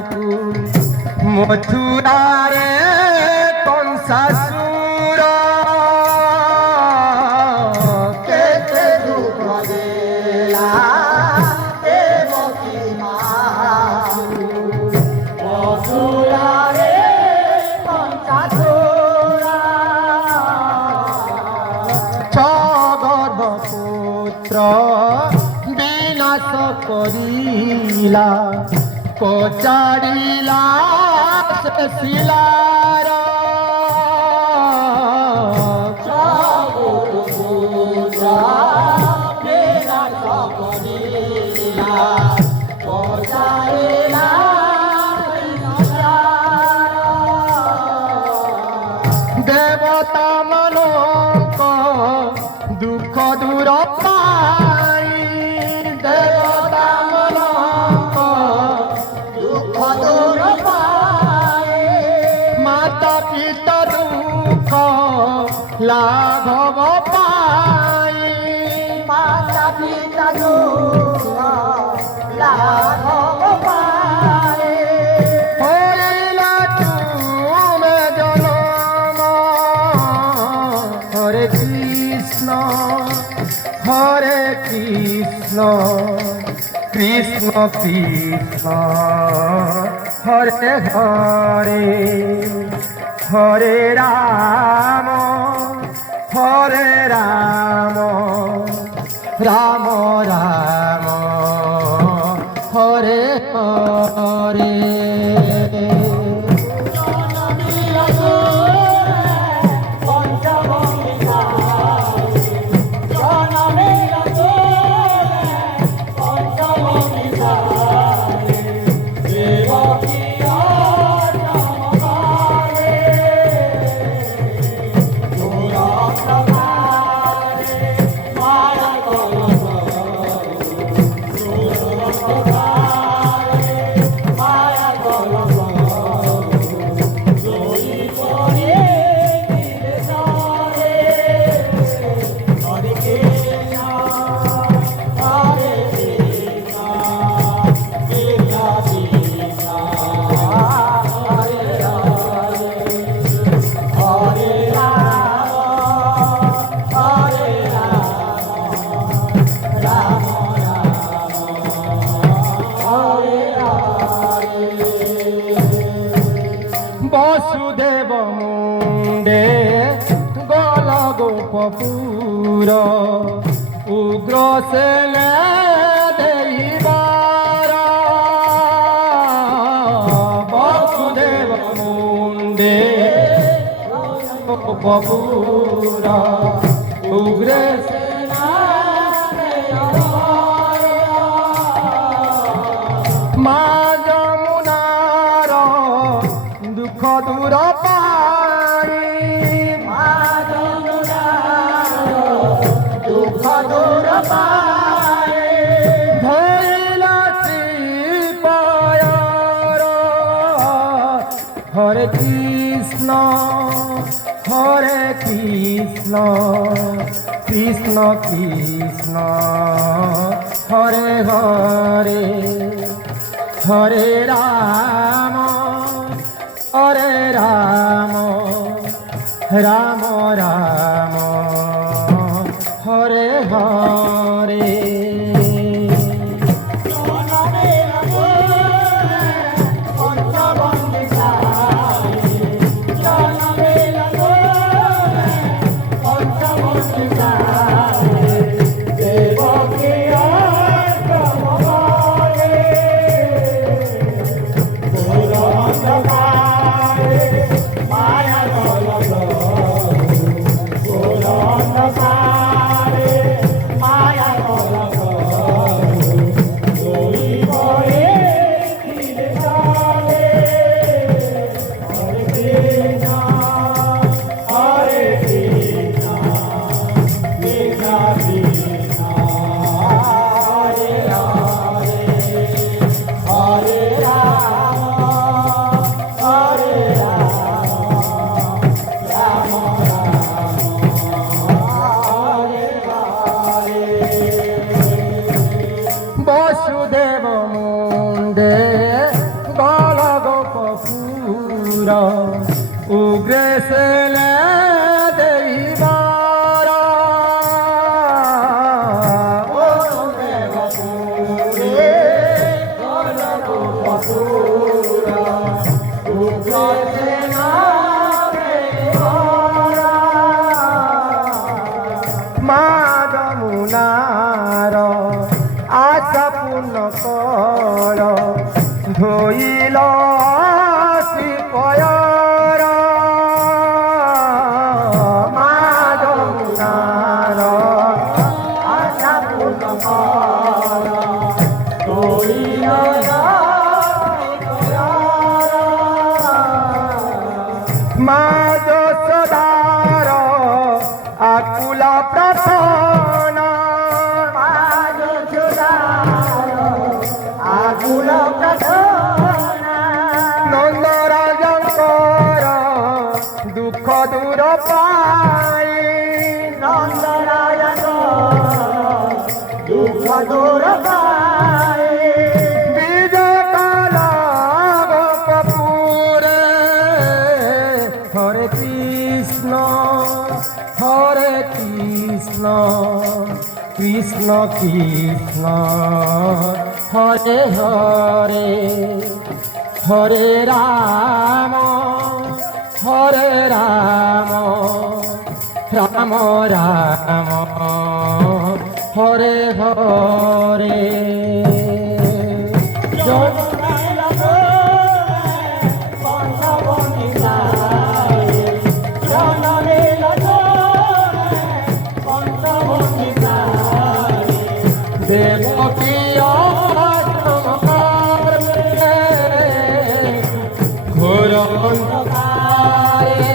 ମାକୁ ମଥୁରାରେ କଂସାସୁର କେତେ ଦୁଃଖ ଦେଲା ଦେବକୀ ମାକୁ ମଥୁରାରେ କଂସାସୁର ଛଗର୍ଭପୁତ୍ର ବିନାଶ କରିଲା କଚାଡ଼ିଲା ସେ ଶିଳାର ଦେବତା ମାନଙ୍କ ଦୁଃଖ ଦୂର ପାଇ ଦେବତା ମାନଙ୍କ ଦୁଃଖ ଦୂର ପାଏ ମାତା ପିତା ଦୁଃଖ ଲାଘବ ପାଇ ମାତା ପିତା ଦୁଃଖ ଲାଘବ ପାଏ হইলা তুমি জনম হরে কৃষ্ণ কৃষ্ণ কৃষ্ণ হরে হরে হরে রাম রাম রাম হরে হরে বসুদেব মুন্ডে গল গোপপুর উগ্র সেনে দেইবার বসুদেব মুন্ডে গোপপুর উগ্র মা যমুনার দুঃখ দূর পাই দুঃখ দূর পায় ধৈলা শ্রীপায়ার হরে কৃষ্ণ কৃষ্ণ কৃষ্ণ হরে হরে হরে রাম রাম রাম হরে হরে উগ্রেশলে দেইবার মা যমুনার আশা পূর্ণ কর ধইল শ্রীপয়র মা যমুনার আশা পূর্ণ কর ধইল মা যশোদার আকুল প্রার্থনা নন্দরাজঙ্কর দুঃখ দূর পাই বিজয় কাল গোপপুরে হরে কৃষ্ণ কৃষ্ণ কৃষ্ণ হরে হরে হরে রাম রাম রাম হরে হরে দেবকী ঘোর অন্ধকারে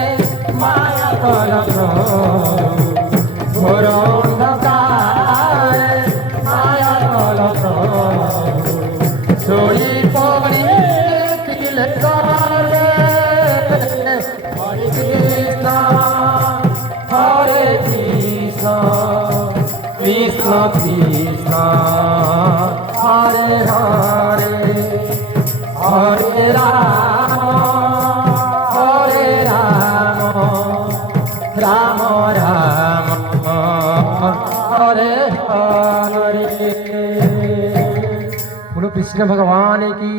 মায়া কলক ঘোর অন্ধকারে মায়া কলক শোই পড়ি তিল করে হরে কৃষ্ণ কৃষ্ণ কৃষ্ণ হরে হরে হরে রাম রাম রাম হরে হরে। बोलो कृष्ण भगवान की